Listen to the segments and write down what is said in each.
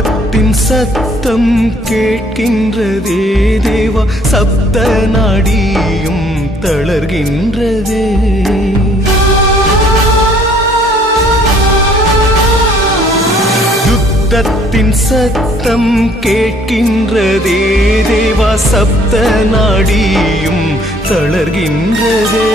யுத்தத்தின் சத்தம் கேட்கின்றதே தேவா, சப்த நாடியும் தளர்கின்றதே. யுத்தத்தின் சத்தம் கேட்கின்றதே தேவா, சப்த நாடியும் தளர்கின்றதே.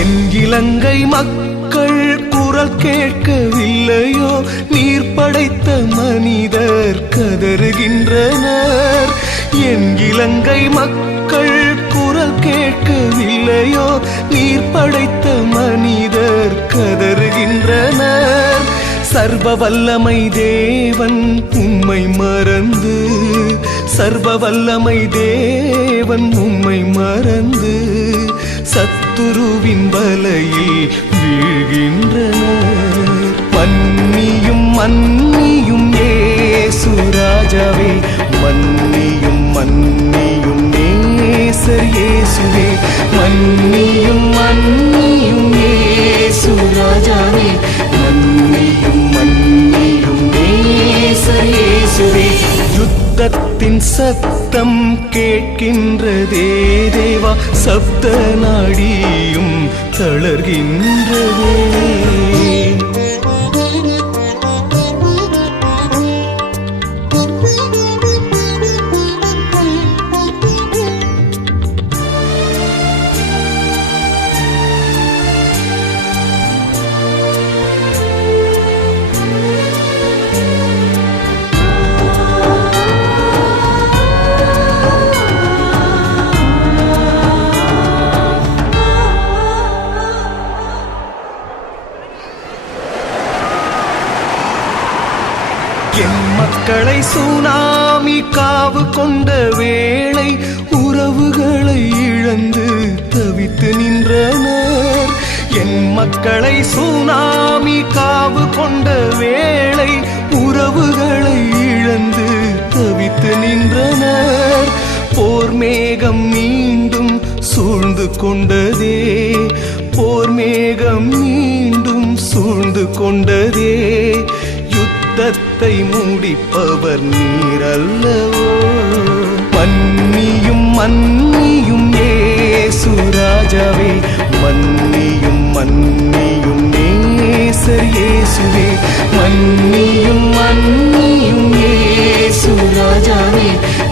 என் இலங்கை மக்கள் குரல் கேட்கவில்லையோ, நீர் படைத்த மனிதர் கதறுகின்றனர். என் இலங்கை மக்கள் குரல் கேட்கவில்லையோ, நீர் படைத்த மனிதர் கதறுகின்றனர். சர்வ வல்லமை தேவன் உம்மை மறந்து, சர்வ வல்லமை தேவன் உம்மை மறந்து சத்துருவின் வலையில் வீழ்கின்றனர். மன்னியும் மன்னியும் இயேசு ராஜாவே, மன்னியும் மன்னியும் நேசர் இயேசுவே. மன்னியும் மன்னியும் இயேசு ராஜாவே, மன்னியும் மன்னியும் நேசர் இயேசுவே. யுத்தத்தின் சத்தம் கேட்கின்றதே தேவா, சப்த நாடியும் தளர்கின்றதே. என் மக்களை சுனாமி காவு கொண்ட வேளை, உறவுகளை இழந்து தவித்து நின்றனர். என் மக்களை சுனாமி காவு கொண்ட வேளை, உறவுகளை இழந்து தவித்து நின்றனர். போர் மேகம் மீண்டும் சூழ்ந்து கொண்டதே, போர் மேகம் மீண்டும் சூழ்ந்து கொண்டதே. யுத்தத்தை முடிப்பவர் நீர் அல்லவோ. மன்னியும் மன்னியும் இயேசு ராஜாவே, மன்னியும் மன்னியும் நேசர் இயேசுவே. மன்னியும் மன்னியும் இயேசு ராஜாவே,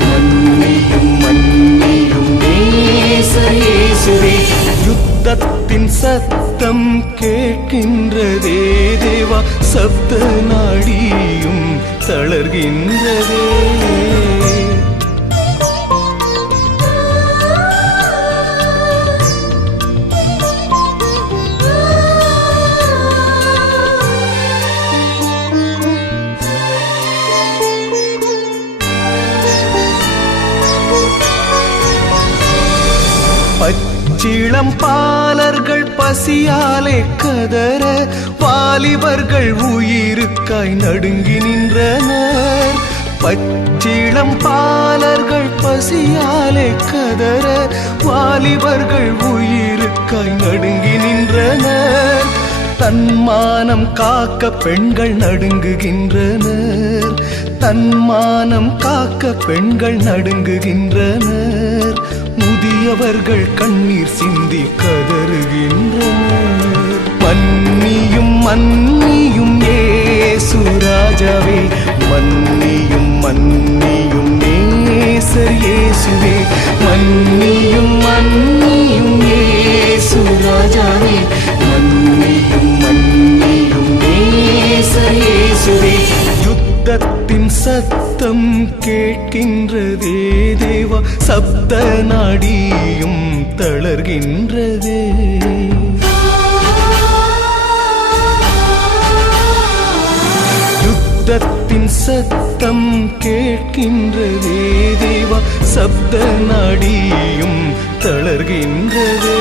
மன்னியும் மன்னியும் நேசர் இயேசுவே. யுத்தத்தின் சத்தம் கேட்கின்றதே தேவா, சப்த நாடியும் தளர்கின்றதே. பச்சிளம் பாலர்கள் பசியாலே கதற, வாலிபர்கள் உயிருக்காய் நடுங்கி நின்றனர். பச்சிளம் பாலர்கள் பசியாலே கதற, வாலிபர்கள் உயிருக்காய் நடுங்கி நின்றனர். தன்மானம் காக்க பெண்கள் நடுங்குகின்றனர், தன்மானம் காக்க பெண்கள் நடுங்குகின்றனர். முதியவர்கள் கண்ணீர் சிந்தி கதறுகின்றனர். மன்னியும் மன்னியும் இயேசு ராஜாவே, மன்னியும் மன்னியும் நேசர் இயேசுவே. மன்னியும் மன்னியும் இயேசு ராஜாவே, மன்னியும் மன்னியும் நேசர் இயேசுவே. யுத்தத்தின் சத்தம் கேட்கின்றதே தேவா, சப்த நாடியும் தளர்கின்றதே. யுத்தத்தின் சத்தம் கேட்கின்றதே தேவா, சப்த நாடியும் தளர்கின்றதே.